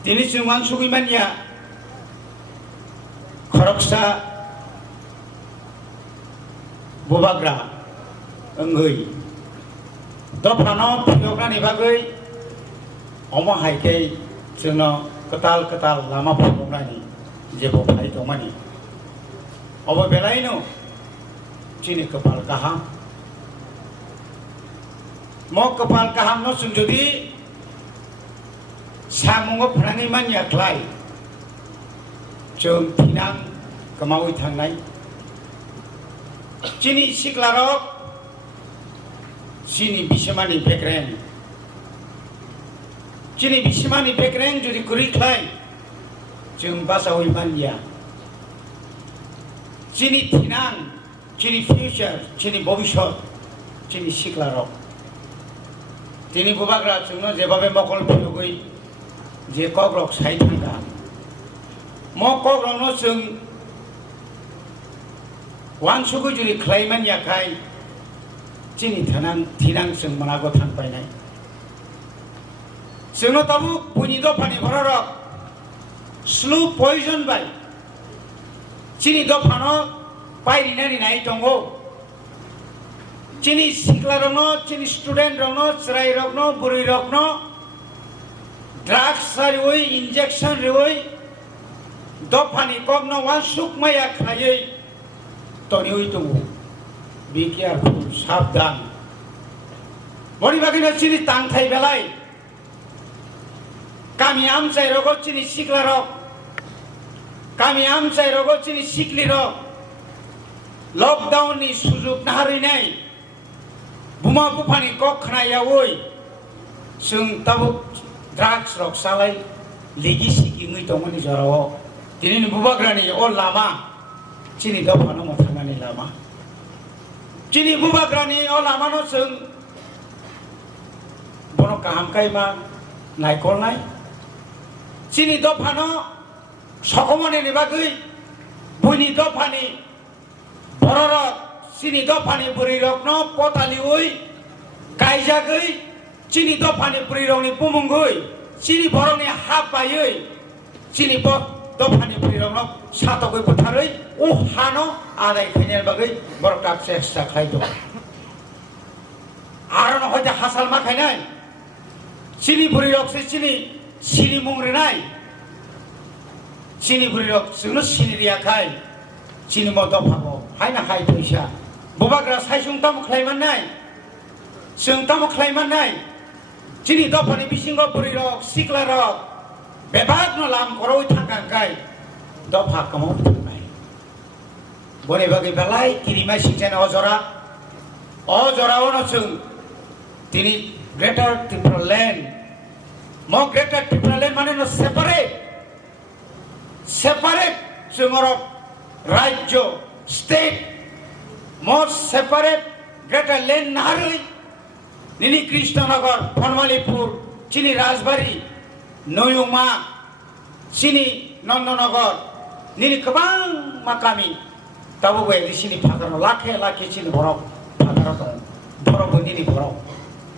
Dini cuman sugimannya koroksa bubagra enggui dopano piyokani bagai omo haike jono ketal lama piyokani jebo pai tomani obo belaino cini kepal kaham mo kepal kaham no sunjudi samungo prangi manya klai jom tinang kemawi tangnai cini siklarok cini bisemani bekreng cini bisemani bekreng jadi kuri klai jom basawi manya cini tinang cini future cini bobishot cini siklarok cini bubagra jumno jebabe mokol piyogoi je kogrok sai thanga mo kogrok no jung wangsugu juri klaiman yakai cini tinang jung manago thangpai nai jungno tabu punido pani bororok slow poison bai cini do phano pai rinani nai tongo cini siklarokno cini student rokno chrai rokno burui rokno drugs riwoi injection riwoi dopani kogno wan sukmaya khlaiei tonioi tungu be careful sabdan bori bagina chini tangthai belai kami amchai rogo chini siklarok kami amchai rogo chini siklirok lockdown ni sujuk naharinai buma bupani kok khnaiawoi sung tabuk drugs rok salai legi siki ngui tongani jarawo tini bubagrani o lama cini do phano mo thangani lama cini bubagrani o lama no sung bono kaham kai ma naikol nai cini do phano sokomone ni bagui buini do phani bororok cini do phani buri rok no potali oi kaijagui cini do phani puri rong ni pumungui cini borong ni hapai cini bo do phani puri rong no satogui putharoi o hano adai khainer bagai borok tak chesta khlai do aron hoja hasal ma khainai cini puri rok se cini mungre nai cini puri rok sunu cini ria khai cini mo do phago haina khai toisa bobagra saisung tam khlaiman nai sung tam khlaiman nai cini dopani bisingo buri rok sikla rok bebag no lam koroi thangkai dopa kamo thangai bone bagi balai kirimai sikjana ojora ono chung tini greater Tripura land mo greater Tripura land mane no separate chungorok rajyo state mo separate greater land naharoi nini Krishnanagar, Panmalipur, cini Rajbari, Noyuma, cini Nandanagar, nini kebang makami, tabu gue di sini pakar laki cini borok, borok nini borok.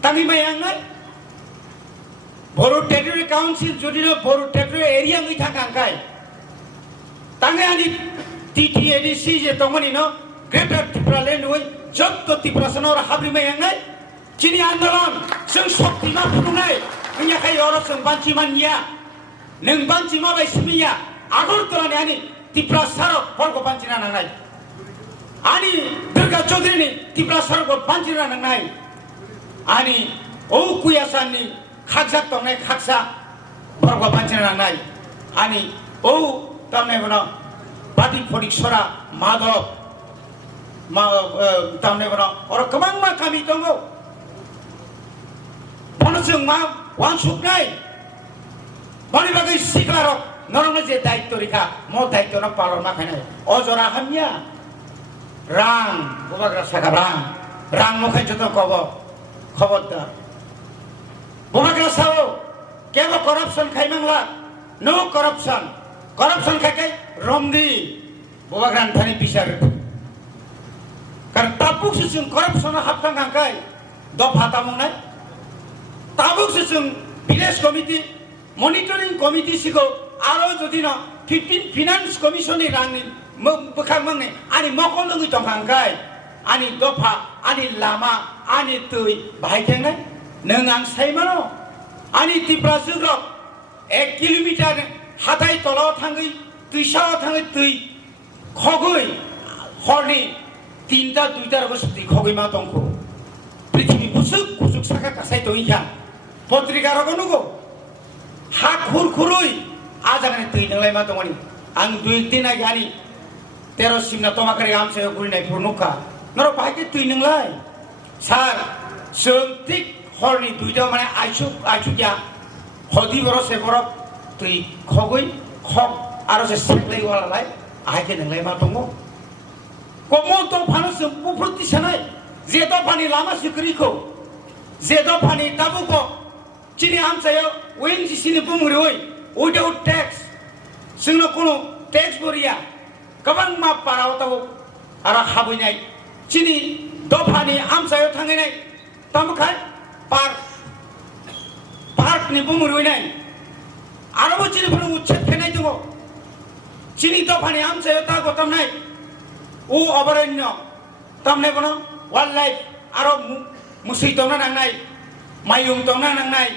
Tangi bayangan, boru territory council judino boru territory area ngi thangkai. Tangi ani TTADC je tongoni no Greater Tripura land oi jotto Tripura sanor habri bayangan. Cini andalan sing soktima punai nya kai oro sing banci mania neng banci ma bai simia agor torani ani Tripura sarok porko banci na nai ani Durga Chaudhary ni Tripura sarok banci na nai ani o kuyasan ni khaksa tongnai khaksa porko banci na nai ani o tamne bono badi phodik sora madhov tamne bono oro kamang ma kami tongo Panasung ma wansuk nai, bani bagai siklarok, norong je daitto rika, mo daitto na palon makanai, ojora hamnya, rang, bubagra sakab rang mo khay joto khobor dar, bubagra sao, kebo corruption khay mangla, no corruption khay romdi, bubagra thani bisar, kar tapuk sisung corruption haptang kangkai, do phata mong nai. Tabuk sesung village committee monitoring committee সিগো আরো যদি না 15 finance কমিশননি রাংনি বখাংমাংনি আনি মকলঙ্গি তংখাंखाय आनि दफा आनि लामा आनि तै बाहायखांनाय नों आं सायमानो आनि तिप्रा जुग्रब 1 किलोमीटर हाथाय तलाव थाङै दैसाव थाङै दै खगै हरनि 3टा 2टा बसुति खगै मा दंखो पृथ्वी बुसुक कुसुक साखा कासाय दइखा पत्रिका रगनुगो हा खुरखुरुय आजागने दै नंलाय मा दंनि आं दुइ दिन आगानि 13 सिमना तमाकारि आमसायाव गुरिनाय फुरनुखा नर बाहायके दै नंलाय सार जों थिक हरनि 2टा माने आइसुकिया हदि बर सेबर दै खगै खग आरो से सेक्लै वालालाय आहायके नंलाय मा दंगो कमो दफानो जों बुफ्रुति सानाय जे दफानि लामा सिखरिखौ जे दफानि दाबुको चिनि आमसायाव ओएनजीसी नि बुंग्रोय उइदाउट टैक्स जोंनो कोनो टैक्स बरिया गोबां मा पाराव ताव आरो हाबैनाय चिनि दफानि आमसायाव थांनाय तामखाय पार्क नि बुंग्रोयनाय आरो चिनिफोर उच्छेद खेनाय दङ चिनि दफानि आमसायाव ता गतमनाय ও অভয়ারণ্য তামনে বনো ওয়াইল্ড লাইফ আরো মুসি দंना नांनाय मायुं दंना नांनाय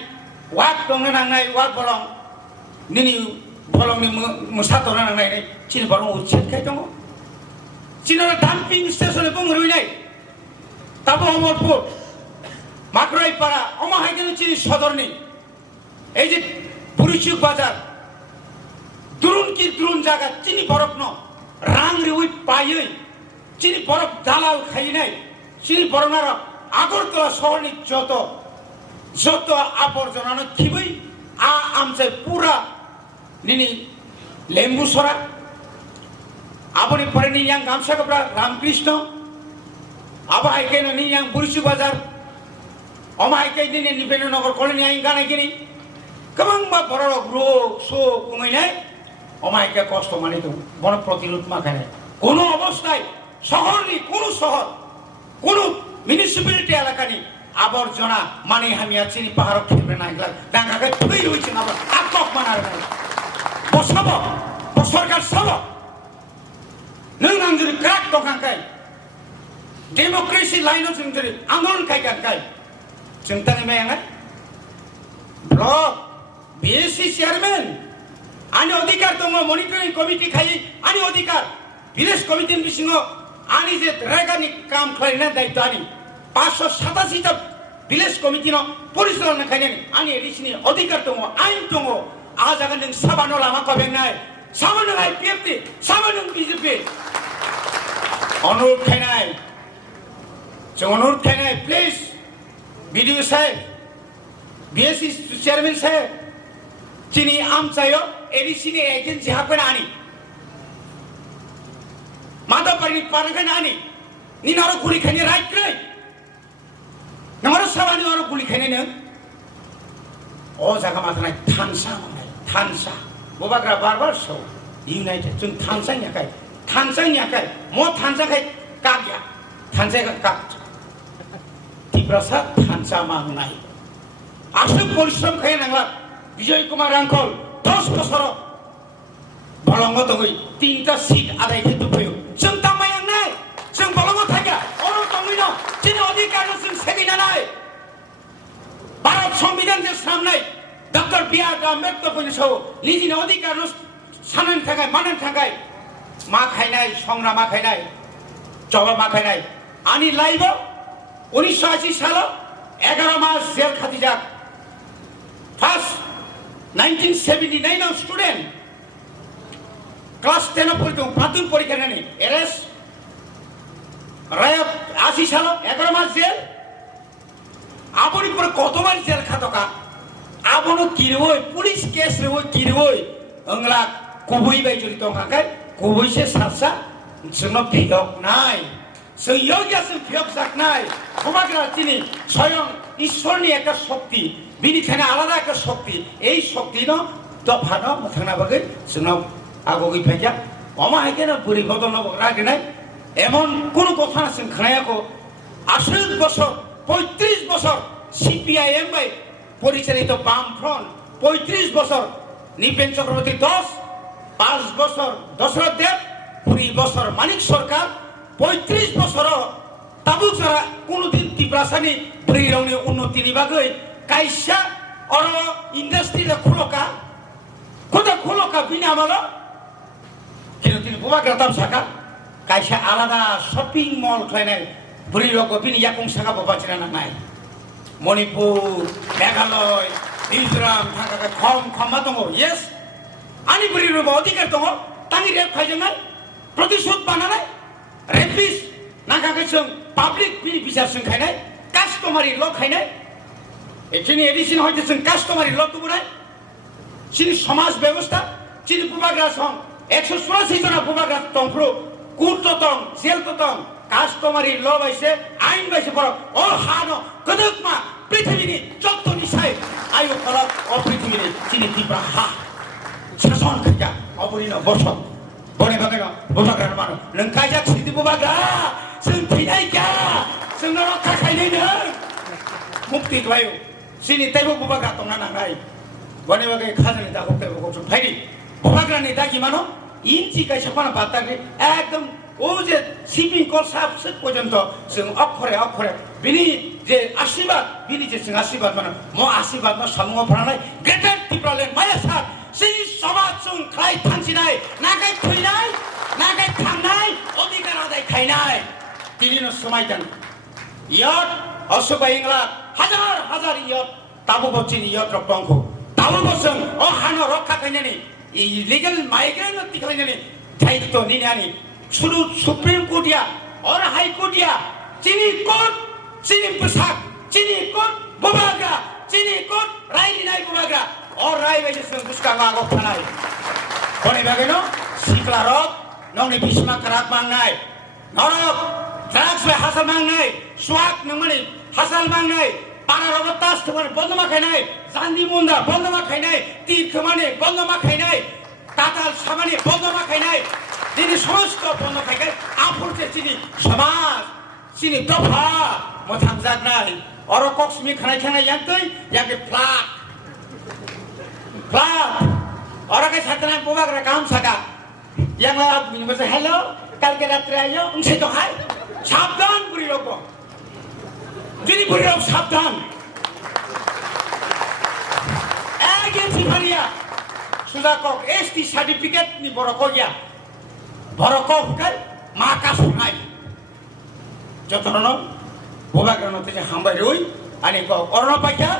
वाक दंना नांनाय वाक बलं निनि बलंनि मुसा दंना नांनाय चिनि बलं उच्छेदखाय दङ चिनर डाम्पिं स्टेशन बुंरुयनाय ताबो अमरपुर माकराइपारा अमाहायगेन चिनि सदरनि এই যে বুড়িচুক বাজার দুরুন কি দুরুন জায়গা চিনি বরফ ন रां रिउइ पायै चिनि बरफ दालाल खायनाय चिनि बरनार आगरतला शहरनि जत आबर्जनानो खिबै आ आमसे पूरा निनि लेम्बुसरा आबनि परे नियां गामसागब्रा रामकृष्ण आबा हायकेनो नियां बुरिसु बाजार अमा हायके दिने निबेनो नगर कलनि आइन गानायगिनि गोबां बा बरफ रो सो कुङैनाय অমায়কে কষ্ট মানে তো বড় প্রতিরোধ মাখানে কোন অবস্থায় শহরনি কোন শহর কোন মিউনিসিপ্যালিটি এলাকানি আবর্জনা মানে হামিয়া চিনি পাহাড় খেলবে না এগুলা ডাঙ্গাকে তুই রইছে না আটক মানার নাই বসাব সরকার সব নং আং যদি ক্রাক দোকানকাই ডেমোক্রেসি লাইনও जों যদি আন্দোলন খাইকানকাই जों তানে মেয়াঙ্গা ব্লক বিএসসি চেয়ারম্যান आनी अधिकार दङ मनिटरिं कमिटि खाई आनी अधिकार भिलेज कमिटिनि बिसिङाव आनी जे रेगानि काम खालायनाय दायित्व आनी 587 टा भिलेज कमिटिनो परिचालना खायनाय आनी एडिसिनि अधिकार दङ आइन दङ आ जागोन जों साबानो लामा कबेंनाय साबानो आइपिएफनि साबानो बिजेपि अनुरोध खायनाय जों अनुरोध खायनाय प्लिज बिडिओ साहेब बिएससि चेयारमेन साहेब चिनि आमचायो एडिसिनि एजेन्सि हाबगोन आनी मादापारिनि पारगोन आनी निनारो गुलि खायनो राइट नै नंगारो साबानि आरो गुलि खायनो नों अ जागा माथानाय थानसा बबाग्रा बारबार सौ इउनाइटेड जों थानसानि आखाय म थानसाखाय कागया थानसाया काग तिब्रासा थानसा मांनाय आसु परिश्रम खाय नांला विजय कुमार रांखल 10 बছर बलंग दङै 3टा सीट आदाय खेतु फैयो जों तामायांनाय जों बलंग थागा अर दङैनो चिनि अधिकार जों सेगिनानाय भारत संविधान जे सामनाय डॉक्टर बी.आर. आम्बेडकर फैनोसौ निजिनि अधिकार सानन थाखाय मानन थाखाय मा खायनाय संग्रा मा खायनाय जबा मा खायनाय आनी लाइव 1980 साल 11 मास jail खातिजाक first 1979 of student class 10 of পড়তো প্রাথমিক পরীক্ষা নেনি এরএস রায় 80 সাল 11 মাস জেল আপনি পরে কতবার জেল খাতকা আপনো কিরবই পুলিশ কেস রেবই কিরবই अंगला কবই বাই জড়িত থাকায় কবইসে সারসা जोंनो ভিড়ক নাই जों योग्यसिम ভিড়ক যাক নাই সমাজরা তিনি স্বয়ং ঈশ্বরনি একটা শক্তি बिनिखायनो आलादा एक शक्ति এই शक्ति न दफानो मोथांना बागै जोंनो आगोगै फायजा अमा हायकेनो बुरि बदल रागनाय एमन कोन কথা जों खोनायाखौ 80 বছর 35 বছর সিপিআইএম বাই পরিচালিত বামফ্রন্ট 35 বছর নৃপেন চক্রবর্তী 10, 5 বছর দশরথ দেব, 20 বছর মানিক সরকার, 35 বছর তাবু ছাড়া কোনোদিন ত্রিপুরাসানি বৃহরংনি উন্নতিনি বাগৈ কাইসা অর ইন্ডাস্ট্রিতে খোলকা বিনা আমলো কিন্তু তিনি বুবাগ্রা তাম সাকা কাইসা আলাদা শপিং মল খাইনাই বৃহরগ বিনি ইয়াকুং সাকা বাচিনা নাই মণিপুর মেঘালয় মিজোরাম থাকা ক্ষমা দङ ইয়েস আনি বৃহরগ অধিকার দङ তানি রেপ খাইজोंनाय প্রতিশোধ বানানাय रेपिस नागाखौ पाब्लिक बिसारजों खायनाय कास्टमारि ल खायनाय एखिनि एडिशन हयতো जों कास्टमारि ल तुबुनाय चिनि समाज व्यवस्था चिनि बुबाग्रा सं 184 जना बुबाग्रा तंफ्रु कुर्त तं जेल तं कास्टमारि ल बाइसे आइन बाइसे पर अ हानो गदकमा पृथ्वीनि चत्तनि साइ आयु फरक अ पृथ्वीनि चिनि तिब्रा हा शासन खाया अबरिनो वर्ष बने बागैनो बुबाग्रा मानो नों कायजा चिनि बुबाग्रा जों थैनाय गैया जोंनो रक्षा खायनाय नों मुक्ति द्वायो चिनि तैबो बुबाग्रा दंना नांनाय बने बागै खाजनि दागो तैबो गसुं फाइदि बुबाग्रानि दागि मानो इन्चि कायसा पाना बातागै एकदम ও যে সিপিং কল সাবসে পর্যন্ত जों অক্ষরে অক্ষরে বিনি যে আশীর্বাদ বিনি যে जों আশীর্বাদ মানে ম আশীর্বাদ না সামুহ ফরানাय গ্রেটার ত্রিপুরালেন্ড মায়া সার সেই সমাজ जों খাই থানছিনাय নাগাই থইনাय নাগাই থাंनाय অধিকার আদায় খাইনাय তিনিনো সময়দান ইয়ত অসুবা ইংলা হাজার হাজার ইয়ত তাবো বচিন ইয়ত রক্তংখ তাবো বসং ও হানো রক্ষা খাইনানি ইলিগাল মাইগ্রেন্ট তিখাইনানি দায়িত্ব নিনানি शुरू सुप्रीम कोर्ट या और हाई कोर्ट या चीनी कोर्ट चीनी प्रसाद चीनी कोर्ट बुबाग्रा चीनी कोर्ट राय दिनाय बुबाग्रा और राय बायदि जों बुसका मागो फानाय बने बागैनो सिक्ला रक नंनि बिसमा करात मांगनाय नरक ड्राग्स बाय हासाल मांगनाय सुवाक नंमानि हासाल मांगनाय पाना रबतास थमाने बन्दमा खायनाय जान्दी मुन्दा बन्दमा खायनाय तीर खोमाने बन्दमा खायनाय ताताल सामाने बन्दमा खायनाय दिनै समस्त बन्द खायखाय आफुरसे चिनि समाज चिनि दफा मोथां जागनाय अर कक्समि खानाय खानाय यान्तै याके फ्लाक अरके साथना बुबाग्रा काम साका याङला बुनि बसे हेलो कालके रात्रि आयो उनसे तो हाय साबधान बुरि लोग दिनै बुरि लोग साबधान एजेन्सि फारिया सुजाकक एसटी सार्टिफिकेट नि बरको या बरको हुकाय माका सुनाय जतनो बुबाग्रानो ते हामबाय रय अनि क अरना पाइका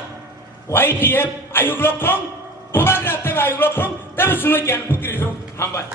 वाइटीएफ आयुग लक्षण बुबाग्रा ते आयुग लक्षण ते सुनो ज्ञान पुत्री हामबाय